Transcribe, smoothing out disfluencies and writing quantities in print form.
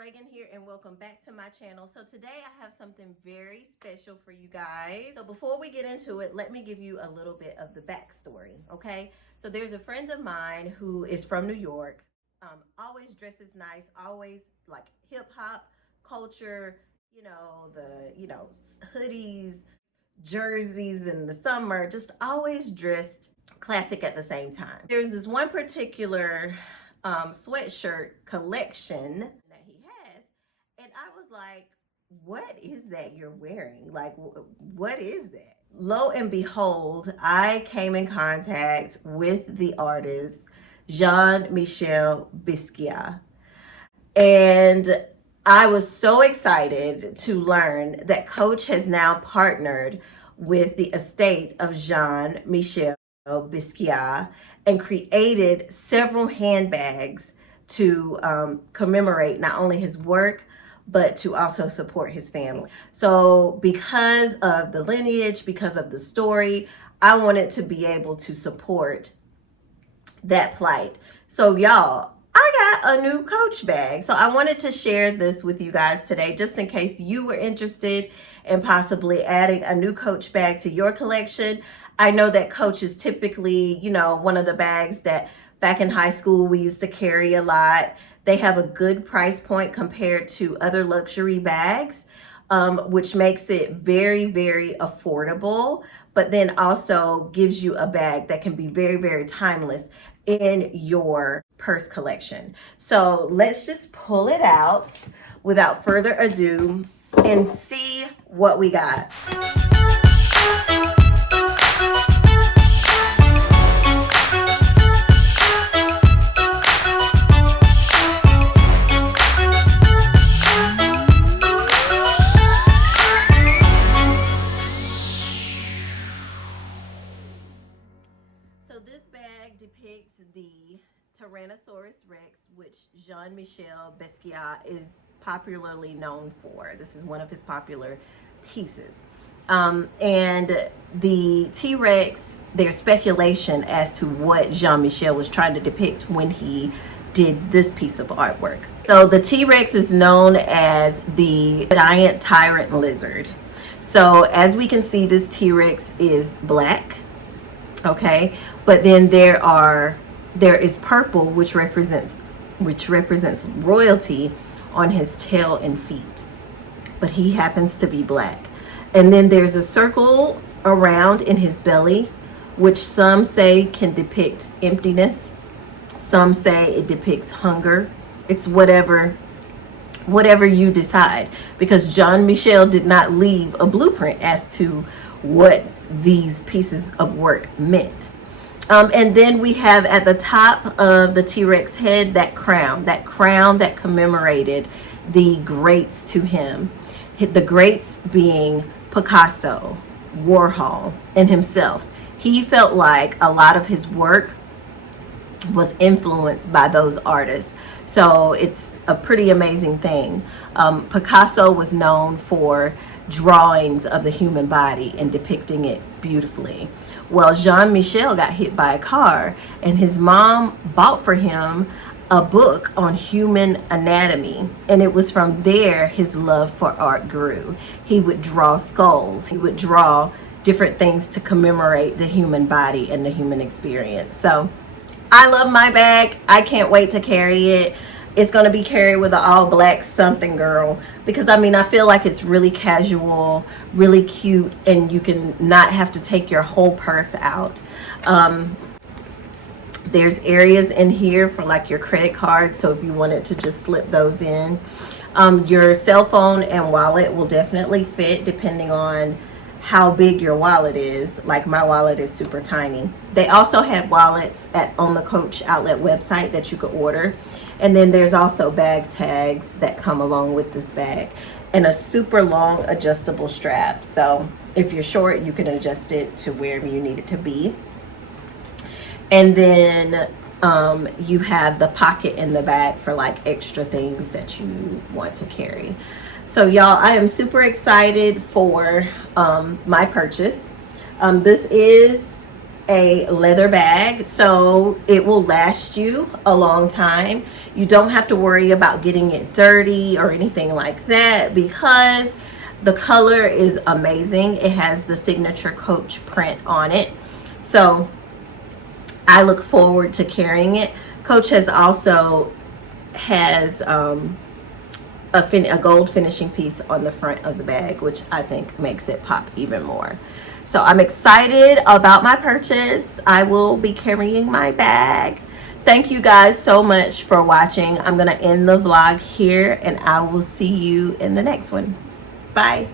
Reagan here, and welcome back to my channel. So today I have something very special for you guys. So before we get into it, let me give you a little bit of the backstory, okay? So there's a friend of mine who is from New York, always dresses nice, always like hip hop culture, hoodies, jerseys in the summer, just always dressed classic at the same time. There's this one particular sweatshirt collection that he has, and I was like, what is that you're wearing? Like, what is that? Lo and behold, I came in contact with the artist Jean Michel Basquiat, and I was so excited to learn that Coach has now partnered with the estate of Jean Michel Basquiat and created several handbags to commemorate not only his work, but to also support his family. So because of the lineage, because of the story, I wanted to be able to support that plight. So y'all, I got a new Coach bag. So I wanted to share this with you guys today, just in case you were interested in possibly adding a new Coach bag to your collection. I know that Coach is typically, one of the bags that back in high school we used to carry a lot. They have a good price point compared to other luxury bags, which makes it very, very affordable, but then also gives you a bag that can be very, very timeless in your purse collection. So let's just pull it out without further ado and see what we got. So this bag depicts the Tyrannosaurus Rex, which Jean Michel Basquiat is popularly known for. This is one of his popular pieces. And the T-Rex, there's speculation as to what Jean Michel was trying to depict when he did this piece of artwork. So the T-Rex is known as the giant tyrant lizard. So as we can see, this T-Rex is black. Okay, but then there is purple, which represents royalty on his tail and feet, but he happens to be black. And then there's a circle around in his belly, which some say can depict emptiness, some say it depicts hunger. It's whatever you decide, because Jean Michel did not leave a blueprint as to what these pieces of work meant. And then we have at the top of the T-Rex head that crown that commemorated the greats to him. The greats being Picasso, Warhol, and himself. He felt like a lot of his work was influenced by those artists. So it's a pretty amazing thing. Picasso was known for drawings of the human body and depicting it beautifully. Well, Jean Michel got hit by a car, and his mom bought for him a book on human anatomy, and it was from there his love for art grew. He would draw skulls, he would draw different things to commemorate the human body and the human experience. So I love my bag. I can't wait to carry it. It's going to be carried with an all black something, girl, because I feel like it's really casual, really cute, and you can not have to take your whole purse out. There's areas in here for like your credit card, so if you wanted to just slip those in. Your cell phone and wallet will definitely fit depending on how big your wallet is. Like my wallet is super tiny. They also have wallets on the Coach outlet website that you could order. And then there's also bag tags that come along with this bag, and a super long adjustable strap. So if you're short, you can adjust it to wherever you need it to be. And then you have the pocket in the back for like extra things that you want to carry. So y'all, I am super excited for my purchase. This is a leather bag, so it will last you a long time. You don't have to worry about getting it dirty or anything like that because the color is amazing. It has the signature Coach print on it, so I look forward to carrying it. Coach also has a gold finishing piece on the front of the bag, which I think makes it pop even more. So I'm excited about my purchase. I will be carrying my bag. Thank you guys so much for watching. I'm gonna end the vlog here and I will see you in the next one. Bye.